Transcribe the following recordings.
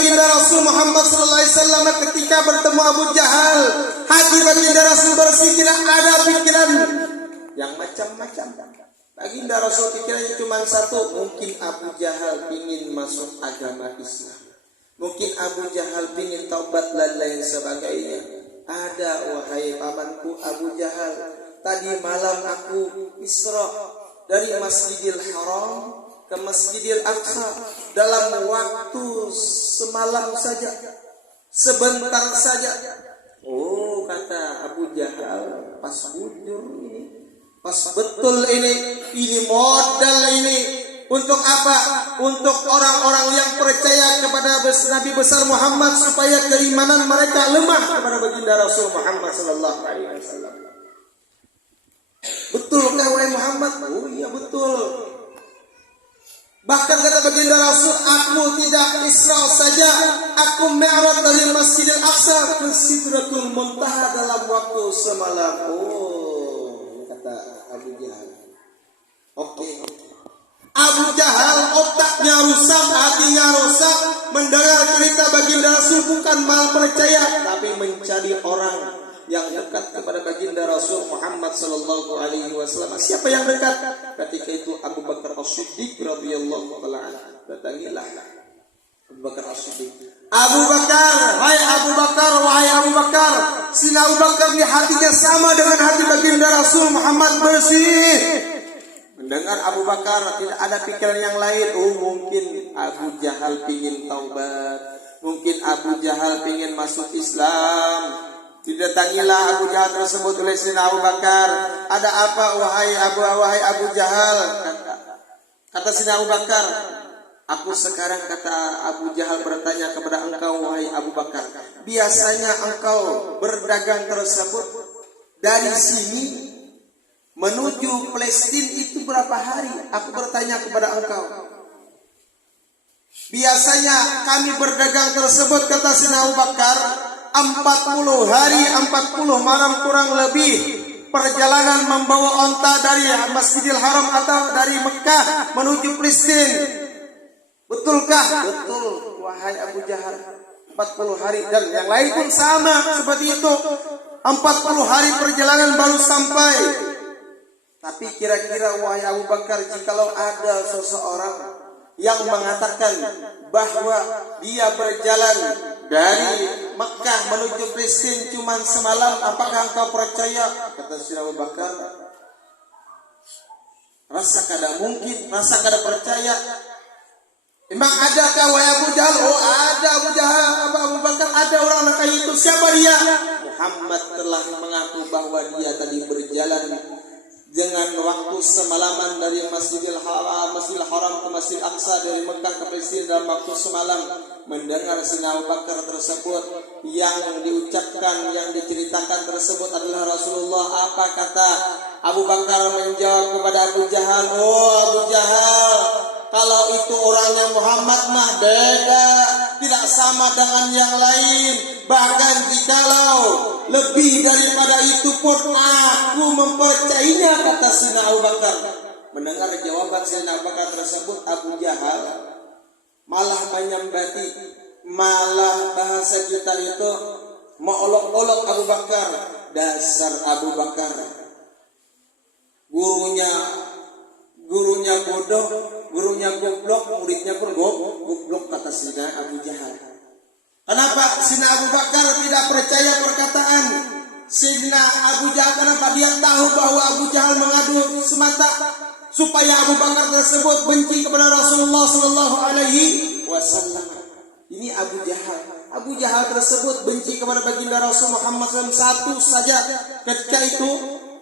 baginda Rasul Muhammad sallallahu alaihi wasallam ketika bertemu Abu Jahal, hati baginda Rasul bersih, tidak ada pikiran yang macam-macam. Baginda Rasul pikirannya cuma satu, mungkin Abu Jahal ingin masuk agama Islam, mungkin Abu Jahal ingin taubat dan lain sebagainya. Ada, wahai pamanku Abu Jahal, tadi malam aku Isra dari Masjidil Haram ke Masjidil Aqsa dalam waktu semalam saja, sebentar saja. Oh, kata Abu Jahal, pas bujur ini, pas betul ini modal ini. Untuk apa? Untuk orang-orang yang percaya kepada Nabi besar Muhammad supaya keimanan mereka lemah kepada baginda Rasul Muhammad sallallahu alaihi wasallam. Betulkah wahai Muhammad? Oh iya betul. Bahkan kata baginda Rasul, aku tidak Isra saja, aku Mi'raj dari Masjidil Aqsa ke Sidratul Muntaha dalam waktu semalam. Oh, kata Abu Jahal. Oke. Abu Jahal otaknya rusak, hatinya rusak, mendengar cerita baginda Rasul bukan mal percaya, tapi mencari orang yang dekat kepada baginda Rasul Muhammad sallallahu alaihi wasallam. Siapa yang dekat? Ketika itu Abu Bakar As-Siddiq radhiyallahu taala anhu. Datangilah Abu Bakar As-Siddiq. Abu Bakar, wahai Abu Bakar, wahai Abu Bakar. Sina Abu Bakar ini hatinya sama dengan hati baginda Rasul Muhammad, bersih. Mendengar Abu Bakar tidak ada pikiran yang lain. Oh, mungkin Abu Jahal pingin taubat, mungkin Abu Jahal pingin masuk Islam. Didatangilah Abu Jahal tersebut oleh Sayyidina Abu Bakar. Ada apa wahai Abu Jahal? Kata Sayyidina Abu Bakar, aku sekarang, kata Abu Jahal, bertanya kepada engkau wahai Abu Bakar, biasanya engkau berdagang tersebut dari sini menuju Palestina itu berapa hari? Aku bertanya kepada engkau. Biasanya kami berdagang tersebut, kata Sayyidina Abu Bakar, 40 hari 40 malam kurang lebih perjalanan membawa onta dari Masjidil Haram atau dari Mekah menuju Palestina. Betulkah? Betul wahai Abu Jahal, 40 hari, dan yang lain pun sama seperti itu. 40 hari perjalanan baru sampai. Tapi kira-kira wahai Abu Bakar, jikalau ada seseorang yang mengatakan bahwa dia berjalan dari Mekah menuju Palestina cuma semalam, apakah engkau percaya? Kata Sayyidina Abu Bakar, rasa kada mungkin, rasa kada percaya. Memang adakah wahai Abu Jahal? Oh ada Abu Jahal, Abu Bakar, ada orang kayak itu. Siapa dia? Muhammad telah mengaku bahwa dia tadi berjalan dengan waktu semalaman dari Masjidil Haram ke Masjidil Aqsa, dari Mekah ke Palestina dalam waktu semalam. Mendengar Sayyidina Abu Bakar tersebut, yang diucapkan, yang diceritakan tersebut adalah Rasulullah. Apa kata Abu Bakar menjawab kepada Abu Jahal? Oh Abu Jahal, kalau itu orangnya Muhammad mah beda, tidak sama dengan yang lain. Bahkan jikalau lebih daripada itu pun aku mempercayainya, kata Sayyidina Abu Bakar. Mendengar jawaban Sayyidina Abu Bakar tersebut, Abu Jahal malah menyambati, malah bahasa kita itu mengolok-olok Abu Bakar. Dasar Abu Bakar, gurunya bodoh, gurunya goblok, muridnya pun goblok, kata Sayyidina Abu Jahal. Kenapa Sayyidina Abu Bakar tidak percaya perkataan Sayyidina Abu Jahal? Kenapa? Dia tahu bahwa Abu Jahal mengadu semata supaya Abu Bakar tersebut benci kepada Rasulullah sallallahu alaihi wasallam. Ini Abu Jahal. Abu Jahal tersebut benci kepada baginda Rasul Muhammad SAW satu saja. Ketika itu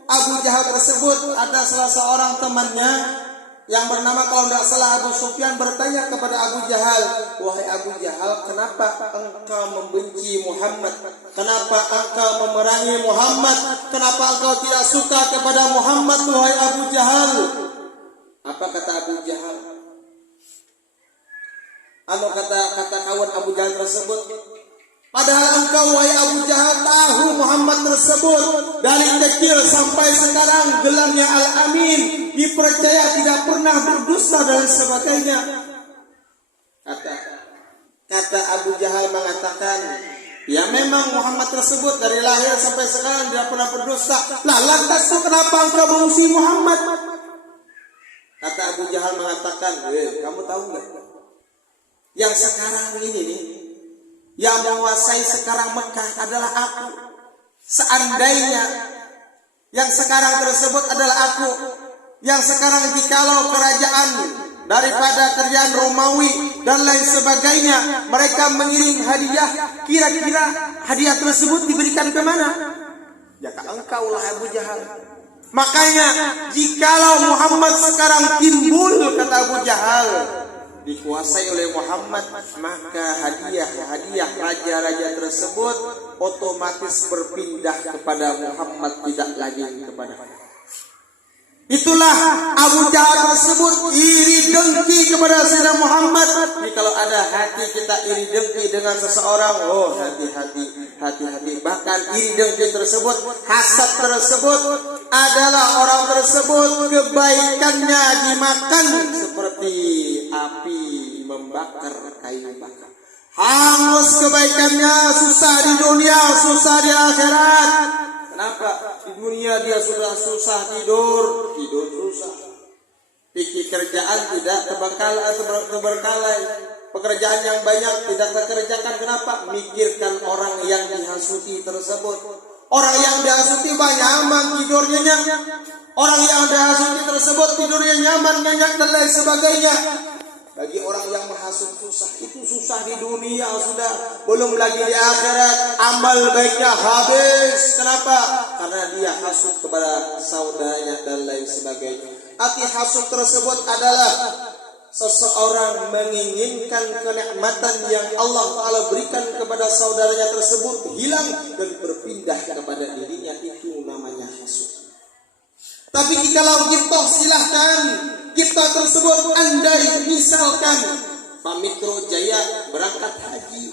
Abu Jahal tersebut ada salah seorang temannya yang bernama, kalau tidak salah, Abu Sufyan, bertanya kepada Abu Jahal, wahai Abu Jahal, kenapa engkau membenci Muhammad? Kenapa engkau memerangi Muhammad? Kenapa engkau tidak suka kepada Muhammad, wahai Abu Jahal? Apa kata Abu Jahal? Kata kawan Abu Jahal tersebut, padahal engkau wahai Abu Jahal tahu Muhammad tersebut dari kecil sampai sekarang gelarnya Al-Amin, dipercaya tidak pernah berdusta dan sebagainya. Kata Abu Jahal mengatakan, ya memang Muhammad tersebut dari lahir sampai sekarang tidak pernah berdosa. Lah lantas tuh kenapa engkau mengusir Muhammad? Kata Abu Jahal mengatakan, kamu tahu nggak? Yang sekarang ini nih, yang menguasai sekarang Mekah adalah aku. Seandainya yang sekarang tersebut adalah aku, yang sekarang jikalau kerajaan daripada kerajaan Romawi dan lain sebagainya, mereka mengirim hadiah, kira-kira hadiah tersebut diberikan ke mana? Ya ke engkau lah Abu Jahal. Makanya jikalau Muhammad sekarang timbul, kata Abu Jahal, dikuasai oleh Muhammad, maka hadiah raja-raja tersebut otomatis berpindah kepada Muhammad, tidak lagi kepada. Itulah Abu Jahal tersebut iri dengki kepada Sayyidina Muhammad. Jadi kalau ada hati kita iri dengki dengan seseorang, oh hati-hati. Bahkan iri dengki tersebut, hasad tersebut adalah orang tersebut kebaikannya dimakan seperti api membakar kayu bakar. Hangus kebaikannya, susah di dunia, susah di akhirat. Kenapa? Di dunia dia sudah susah tidur susah. Pikir kerjaan tidak terberkalai. Pekerjaan yang banyak tidak terkerjakan. Kenapa? Mikirkan orang yang dihasuti tersebut. Orang yang dihasuti nyaman tidurnya nyenyak. Orang yang dihasuti tersebut tidurnya nyaman, nyenyak dan lain sebagainya. Bagi orang yang menghasut susah, itu susah di dunia sudah, belum lagi di akhirat amal baiknya habis. Kenapa? Karena dia hasut kepada saudaranya dan lain sebagainya. Arti hasut tersebut adalah seseorang menginginkan kenikmatan yang Allah Ta'ala berikan kepada saudaranya tersebut hilang dan berpindah kepada dirinya, itu namanya hasut. Tapi jikalau kita silahkan kita tersebut, andai misalkan Pak Mitro Jaya berangkat haji,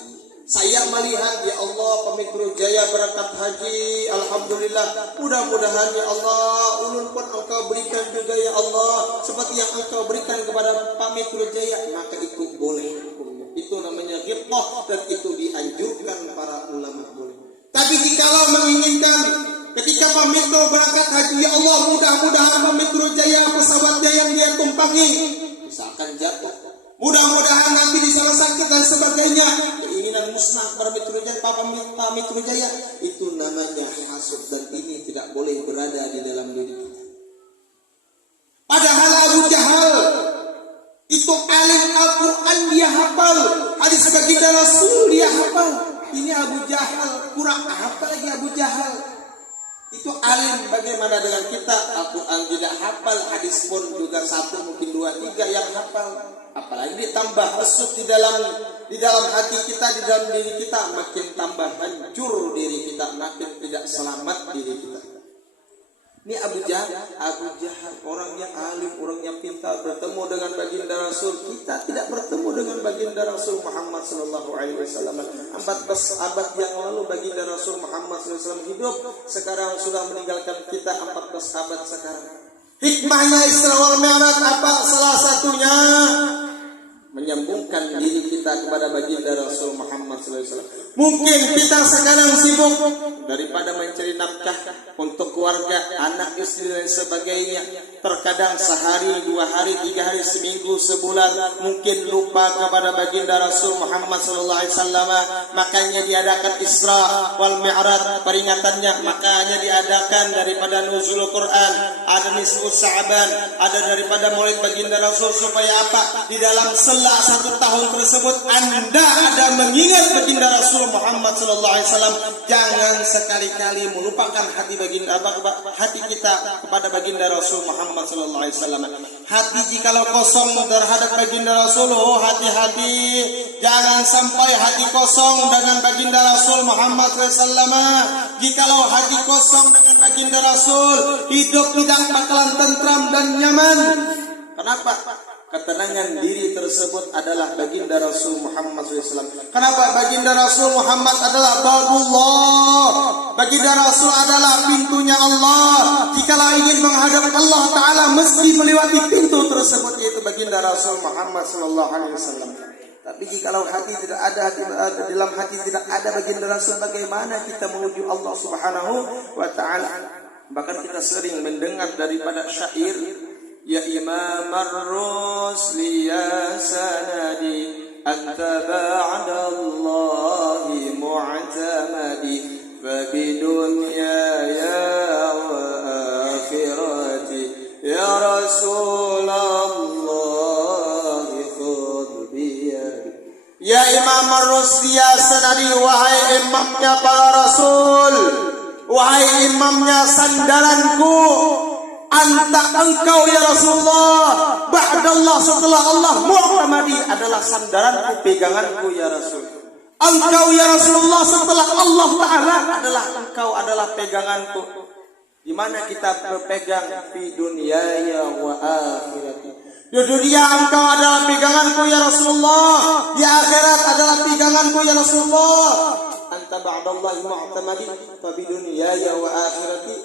saya melihat ya Allah Pak Mitro Jaya berangkat haji, alhamdulillah, mudah-mudahan ya Allah ulun pun engkau berikan juga ya Allah seperti yang engkau berikan kepada Pak Mitro Jaya, maka itu boleh hukumnya. Itu namanya ghibthah dan itu dianjurkan para ulama boleh. Tapi jikalau menginginkan ketika Pak Mitro berangkat haji, ya Allah mudah-mudahan Pak Mitro Jaya pesawatnya yang dia tumpangi misalkan jatuh, mudah-mudahan nanti di salah sakit dan sebagainya, keinginan musnah Pak Mitro Jaya, Pak Mitro Jaya, itu namanya hasud dan ini tidak boleh berada di dalam diri kita. Padahal Abu Jahal itu alim Al-Quran, dia hafal hadis baginda Rasul, dia hafal. Ini Abu Jahal kurang apa lagi Abu Jahal? Itu alim. Bagaimana dengan kita? Al-Quran tidak hafal, hadis pun juga 1, mungkin 2, 3 yang hafal. Apalagi ditambah hasud di dalam hati kita, di dalam diri kita, makin tambah hancur diri kita, makin tidak selamat diri kita. Ini Abu Jahal, orang yang alim, orang yang pintar, bertemu dengan baginda Rasul. Kita tidak bertemu dengan baginda Rasul Muhammad sallallahu alaihi wasallam. 14 abad yang lalu baginda Rasul Muhammad sallallahu alaihi wasallam hidup, sekarang sudah meninggalkan kita 14 abad sekarang. Hikmahnya Isra wal Mi'raj apa? Salah satunya menyambungkan diri kita kepada baginda Rasul Muhammad sallallahu alaihi wasallam. Mungkin kita sekarang sibuk daripada mencari nafkah untuk keluarga, anak, istri dan sebagainya. Terkadang sehari, 2 hari, 3 hari, seminggu, sebulan mungkin lupa kepada baginda Rasul Muhammad sallallahu alaihi wasallam. Makanya diadakan Isra wal Mi'raj peringatannya, makanya diadakan daripada nuzul Quran, ada nisfu Sya'ban, ada daripada Maulid baginda Rasul supaya apa? Di dalam sela 1 tahun tersebut Anda ada mengingat baginda Rasul Muhammad sallallahu alaihi wasallam. Jangan sekali-kali melupakan hati kita kepada baginda Rasul Muhammad sallallahu alaihi wasallam. Hati jikalau kosong terhadap baginda Rasul, hati-hati, jangan sampai hati kosong dengan baginda Rasul Muhammad sallallahu alaihi wasallam. Jikalau hati kosong dengan baginda Rasul, hidup tidak bakalan tentram dan nyaman. Kenapa? Ketenangan diri tersebut adalah baginda Rasul Muhammad SAW. Kenapa? Baginda Rasul Muhammad adalah babullah. Baginda Rasul adalah pintunya Allah. Jikalau ingin menghadap Allah Ta'ala mesti melewati pintu tersebut, yaitu baginda Rasul Muhammad SAW. Tapi jikalau hati tidak ada, dalam hati tidak ada baginda Rasul, bagaimana kita menuju Allah Subhanahu wa taala? Bahkan kita sering mendengar daripada syair, ya Imam ar-rusli ya sanadi anta ba'da Allahi mu'tamadi fa bidunyaya wa akhirati ya Rasulullah khudh biyadi. Ya Imam ar-rusli ya sanadi, wahai imamnya para rasul, wahai imamnya sandaranku, anta engkau ya Rasulullah, ba'dallah setelah Allah, mu'tamadi adalah sandaranku, peganganku ya Rasul. Engkau ya Rasulullah setelah Allah Ta'ala engkau adalah peganganku. Di mana kita berpegang? Fi dunyaya wa akhirati. Di dunia engkau adalah peganganku ya Rasulullah, di akhirat adalah peganganku ya Rasulullah. Anta ba'dallahi mu'tamadi fa bi dunyaya wa akhirati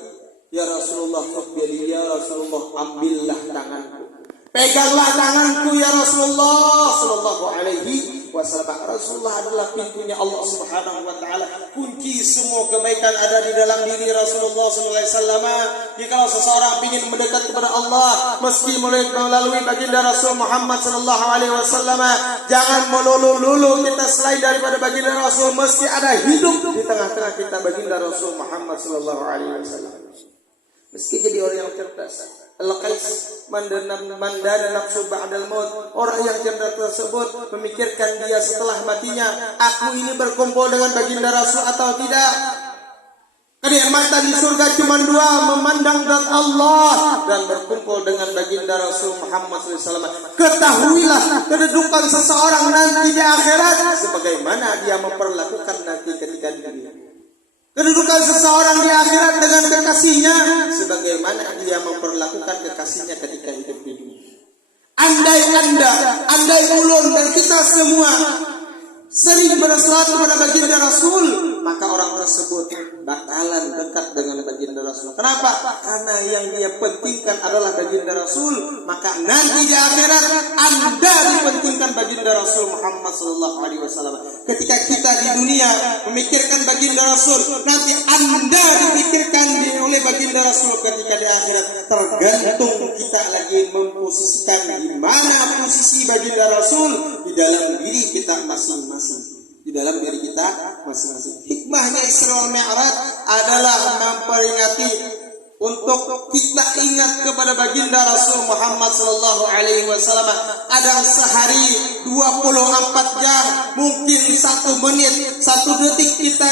ya Rasulullah khudh ya Rasulullah, ambillah tanganku, peganglah tanganku ya Rasulullah sallallahu alaihi wasallam. Rasulullah adalah pintunya Allah Subhanahu wa taala. Kunci semua kebaikan ada di dalam diri Rasulullah sallallahu alaihi wasallam. Jika seseorang ingin mendekat kepada Allah, meski melalui baginda Rasul Muhammad sallallahu alaihi wasallam, jangan melulu-lulu kita selain daripada baginda Rasul, meski ada hidup di tengah-tengah kita baginda Rasul Muhammad sallallahu alaihi wasallam. Meski jadi orang yang cerdas, al-qais mandana nafsu ba'dal maut, orang yang cerdas tersebut memikirkan dia setelah matinya, aku ini berkumpul dengan baginda Rasul atau tidak. Kenikmatan di surga cuma dua, memandang zat Allah dan berkumpul dengan baginda Rasul Muhammad SAW. Ketahuilah kedudukan seseorang nanti di akhirat sebagaimana dia memperlakukan nanti ketika di dunia. Kedudukan seseorang di akhirat dengan kekasihnya sebagaimana dia memperlakukan kekasihnya ketika hidup di dunia. Andai ulun dan kita semua sering berselawat kepada baginda Rasul, maka orang tersebut bakalan dekat dengan baginda Rasul. Kenapa? Karena yang dia pentingkan adalah baginda Rasul, maka nanti di akhirat Anda dipentingkan baginda Rasul Muhammad sallallahu alaihi wasallam. Ketika kita di dunia memikirkan baginda Rasul, nanti Anda dipikirkan oleh baginda Rasul ketika di akhirat. Tergantung kita lagi memposisikan di mana posisi baginda Rasul di dalam diri kita masing-masing. Di dalam diri kita masing-masing. Hikmahnya Isra wal Mi'raj adalah memperingati untuk kita ingat kepada baginda Rasul Muhammad sallallahu alaihi wasallam. Kadang sehari 24 jam, mungkin 1 menit, 1 detik kita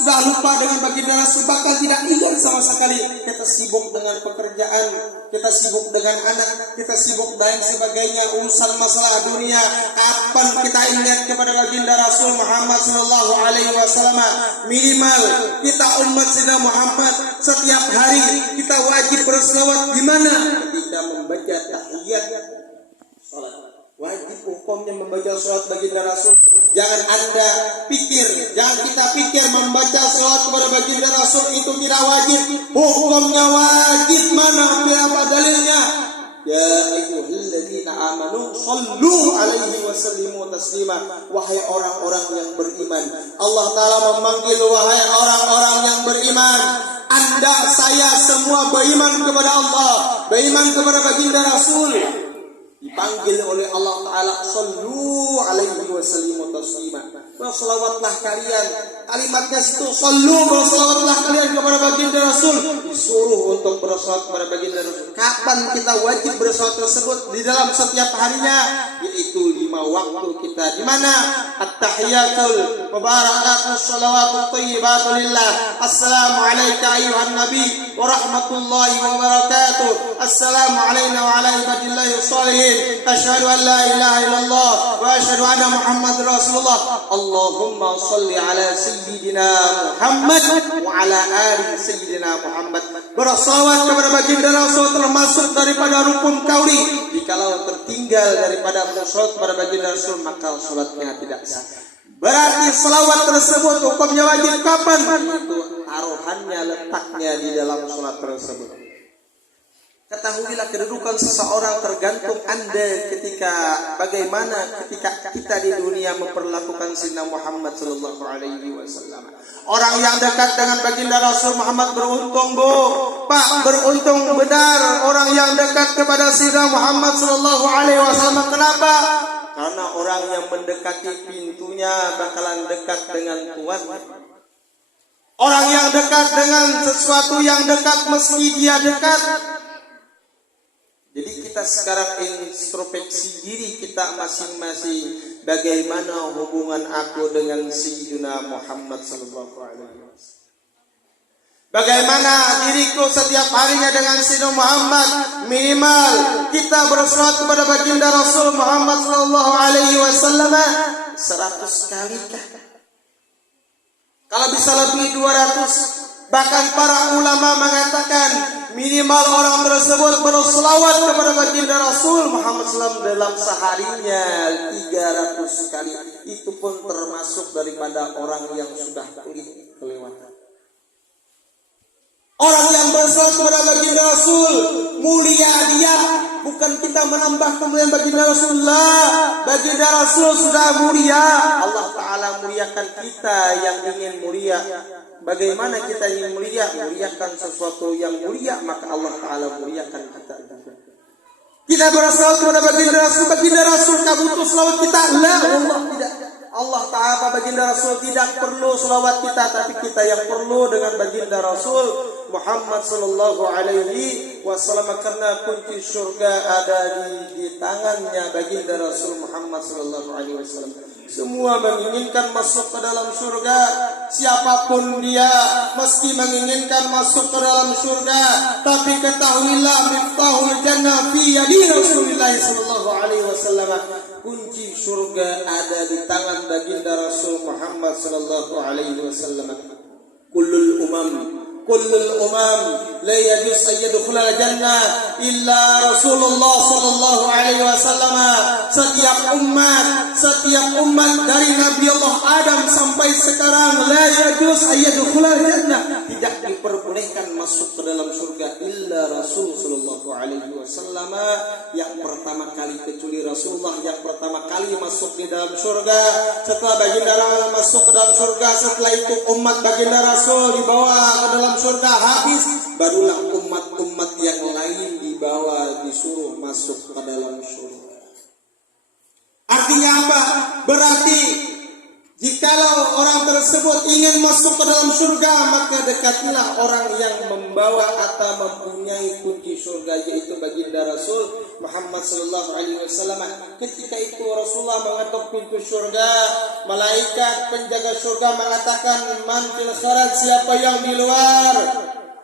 sudah lupa dengan baginda Rasul, bahkan tidak ingat sama sekali. Kita sibuk dengan pekerjaan, kita sibuk dengan anak, kita sibuk dan sebagainya, urusan masalah dunia. Kapan kita ingat kepada baginda Rasul Muhammad sallallahu alaihi wasallam? Minimal kita umat Sayyidina Muhammad setiap hari kita wajib berselawat di mana? Ketika membaca tahiyat salat. Wajib hukumnya membaca salat baginda Rasul. Jangan Anda pikir, jangan kita pikir membaca salat kepada baginda Rasul itu tidak wajib. Hukumnya wajib. Mana apa dalilnya? Ya ayyuhalladzina amanu sallu alaihi wa sallimu taslima. Wahai orang-orang yang beriman, Allah Ta'ala memanggil wahai orang-orang yang beriman. Anda, saya semua beriman kepada Allah, beriman kepada baginda Rasul. Dipanggil oleh Allah Ta'ala, sallu alaihi wa sallimu taslima. Berselawatlah kalian. Kalimatnya itu sallu, berselawatlah kalian kepada baginda Rasul. Disuruh untuk berselawat kepada baginda Rasul. Kapan kita wajib berselawat tersebut? Di dalam setiap harinya, yaitu 5 waktu kita. Di mana? At-tahiyatul mubarakatus shalawatut thayyibatu lillah. Assalamu alayka ayyuhan nabi wa rahmatullahi wa barakatuh. Assalamu alayna wa ala ibadillahi shalihin. Asyhadu an la ilaha illallah wa asyhadu anna Muhammadar Rasulullah. Allahumma shalli ala sayyidina Muhammad wa ala ali sayyidina Muhammad. Bersalawat kepada baginda Rasul termasuk daripada rukun kauli. Jikalau tertinggal daripada bersalawat kepada baginda Rasul, maka salatnya tidak sah. Berarti salawat tersebut hukumnya wajib kapan? Itu taruhannya, letaknya di dalam salat tersebut. Ketahuilah kedudukan seseorang tergantung Anda bagaimana ketika kita di dunia memperlakukan Sayyidina Muhammad sallallahu alaihi wasallam. Orang yang dekat dengan baginda Rasul Muhammad beruntung, Bu. Pak, beruntung benar orang yang dekat kepada Sayyidina Muhammad sallallahu alaihi wasallam. Kenapa? Karena orang yang mendekati pintunya bakalan dekat dengan Tuhan. Orang yang dekat dengan sesuatu yang dekat meski dia dekat. Jadi kita sekarang introspeksi diri kita masing-masing, bagaimana hubungan aku dengan Sayyidina Muhammad sallallahu alaihi wasallam. Bagaimana diriku setiap harinya dengan Sayyidina Muhammad. Minimal kita berselawat kepada baginda Rasul Muhammad sallallahu alaihi wasallam 100 kali kah? Kalau bisa lebih 200. Bahkan para ulama mengatakan minimal orang tersebut berselawat kepada baginda Rasul Muhammad SAW dalam seharinya 300 kali. Itu pun termasuk daripada orang yang sudah kelewatan. Orang yang berselawat kepada baginda Rasul mulia dia. Bukan kita menambah kemuliaan baginda Rasulullah. Baginda Rasul sudah mulia. Allah Ta'ala muliakan kita yang ingin mulia. Bagaimana kita ingin mulia? Muliakan sesuatu yang mulia, maka Allah Ta'ala muliakan kita. Kita berselawat kepada baginda Rasul. Baginda Rasul tak butuh selawat kita. La, Allah tidak. Allah Ta'ala baginda Rasul tidak perlu selawat kita, tapi kita yang perlu dengan baginda Rasul Muhammad sallallahu alaihi wasallam, karena kunci surga ada di tangannya baginda Rasul Muhammad sallallahu alaihi wasallam. Semua menginginkan masuk ke dalam surga. Siapapun dia meski menginginkan masuk ke dalam surga, tapi ketahuilah miftahul jannah fi yadi Rasulullah sallallahu alaihi wasallam. Kunci surga ada di tangan baginda Rasul Muhammad sallallahu alaihi wasallam. Kullul umam la yajuz an yadkhula al-jannah illa Rasulullah sallallahu alaihi wasallam. Setiap umat dari Nabi Allah Adam sampai sekarang la yajuz an yadkhula al-jannah, tidak diperbolehkan masuk ke dalam surga illa Rasul sallallahu alaihi wasallam. Yang pertama kali, kecuali Rasulullah yang pertama kali masuk di dalam surga. Setelah baginda Rasul masuk ke dalam surga, setelah itu umat baginda Rasul dibawa ke dalam surga habis, barulah umat-umat yang lain dibawa disuruh masuk ke dalam surga. Artinya apa? Berarti jikalau orang tersebut ingin masuk ke dalam surga, maka dekatilah orang yang membawa atau mempunyai kunci surga, yaitu baginda Rasul Muhammad sallallahu alaihi wasallam. Ketika itu Rasulullah mengetuk pintu surga, malaikat penjaga surga mengatakan, "Man fil kharaj?" Siapa yang di luar?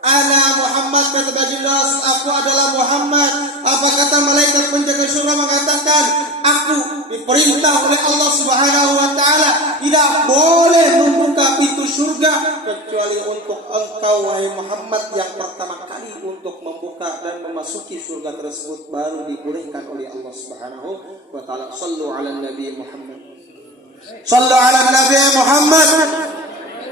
"Ana Muhammad," kata baginda Rasul, "aku adalah Muhammad." Apa kata malaikat penjaga surga? Mengatakan, "Aku diperintah oleh Allah Subhanahu wa taala tidak boleh membuka pintu surga kecuali untuk engkau wahai Muhammad yang pertama kali untuk membuka dan memasuki surga tersebut, baru dibolehkan oleh Allah Subhanahu wa taala." Shallu ala Nabi Muhammad. Shallu ala Nabi Muhammad.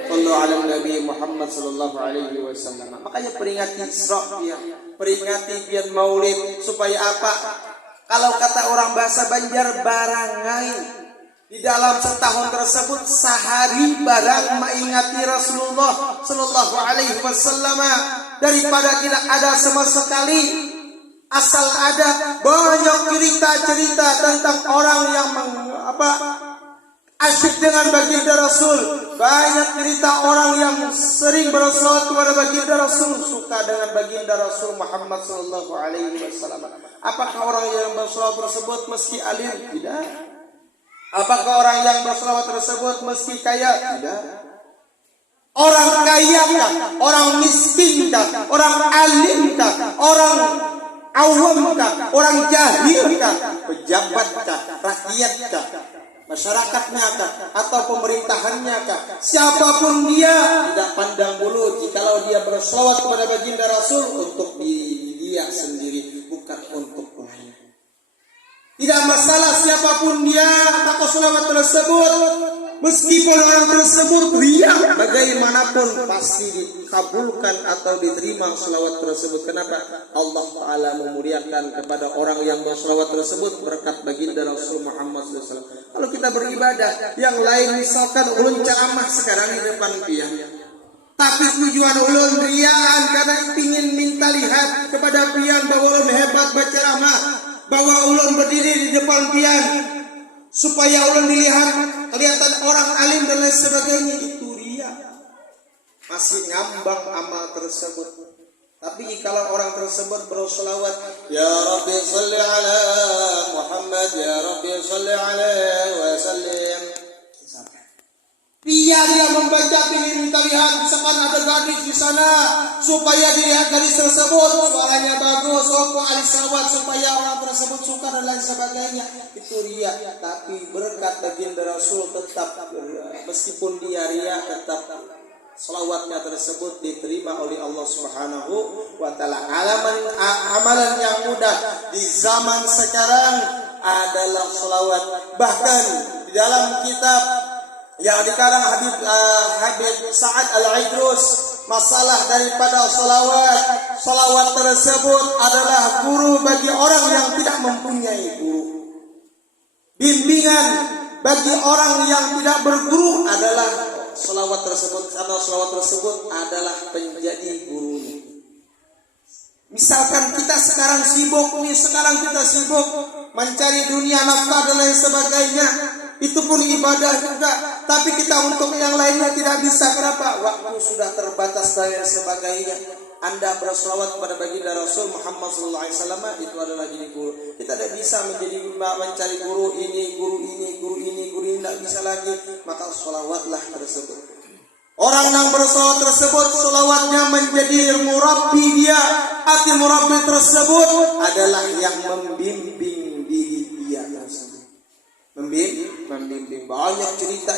Shallu ala Nabi Muhammad sallallahu alaihi wasallam. Makanya peringati Isra ya, peringati biar Maulid supaya apa? Kalau kata orang bahasa Banjar, barangai. Di dalam setahun tersebut sehari barang mengingati Rasulullah sallallahu alaihi wasallam daripada tidak ada sama sekali. Asal ada banyak cerita-cerita tentang orang yang asyik dengan baginda Rasul. Banyak cerita orang yang sering berselawat kepada baginda Rasul, suka dengan baginda Rasul Muhammad sallallahu alaihi wasallam. Apakah orang yang berselawat tersebut mesti alim? Tidak. Apakah orang yang berselawat tersebut mesti kaya? Tidak. Orang kaya kah? Orang miskin kah? Orang alim kah? Orang awam kah? Orang jahil kah? Pejabat kah? Rakyat kah? Masyarakatnya kah? Atau pemerintahannya kah? Siapapun dia, tidak pandang bulu. Jikalau dia berselawat kepada baginda Rasul untuk dia sendiri, bukan untuk lain. Tidak masalah siapapun dia, maka selawat tersebut Meskipun orang tersebut riya, bagaimanapun pasti dikabulkan atau diterima selawat tersebut. Kenapa? Allah Ta'ala memuliakan kepada orang yang berselawat tersebut berkat baginda Rasul Muhammad SAW. Kalau kita beribadah, yang lain misalkan ulun ceramah sekarang di depan pian, tapi tujuan ulun riaan karena ingin minta lihat kepada pian bahwa ulun hebat berceramah, bahwa ulun berdiri di depan pian supaya ulun dilihat, kelihatan orang alim dan lain sebagainya, itu ria. Masih ngambang amal tersebut. Tapi kalau orang tersebut berselawat, Ya Rabbi salli ala Muhammad, Ya Rabbi salli alaihi wa sallim, dia membaca ingin minta lihat, misalkan ada gadis di sana supaya dilihat gadis tersebut suaranya bagus, alis selawat supaya orang tersebut suka dan lain sebagainya, itu ria. Tapi berkat baginda Rasul tetap, meskipun dia ria, tetap selawatnya tersebut diterima oleh Allah Subhanahu wa Ta'ala. Amalan yang mudah di zaman sekarang adalah selawat. Bahkan di dalam kitab yang dikarang Habib Sa'ad Al-Idrus, masalah daripada salawat tersebut adalah guru bagi orang yang tidak mempunyai guru. Bimbingan bagi orang yang tidak berguru adalah salawat tersebut, karena salawat tersebut adalah penjadi gurunya. Misalkan kita sekarang sibuk mencari dunia, nafkah dan lain sebagainya, itu pun ibadah juga. Tapi kita untuk yang lainnya tidak bisa. Kenapa? Waktu sudah terbatas dan lain sebagainya. Anda berselawat kepada baginda Rasul Muhammad SAW, itu adalah jadi guru. Kita tidak bisa mencari guru ini, tidak bisa lagi. Maka selawatlah tersebut. Orang yang berselawat tersebut, selawatnya menjadi murabbi dia. Arti murabbi tersebut adalah yang membimbing diri dia tersebut. Membimbing banyak cerita.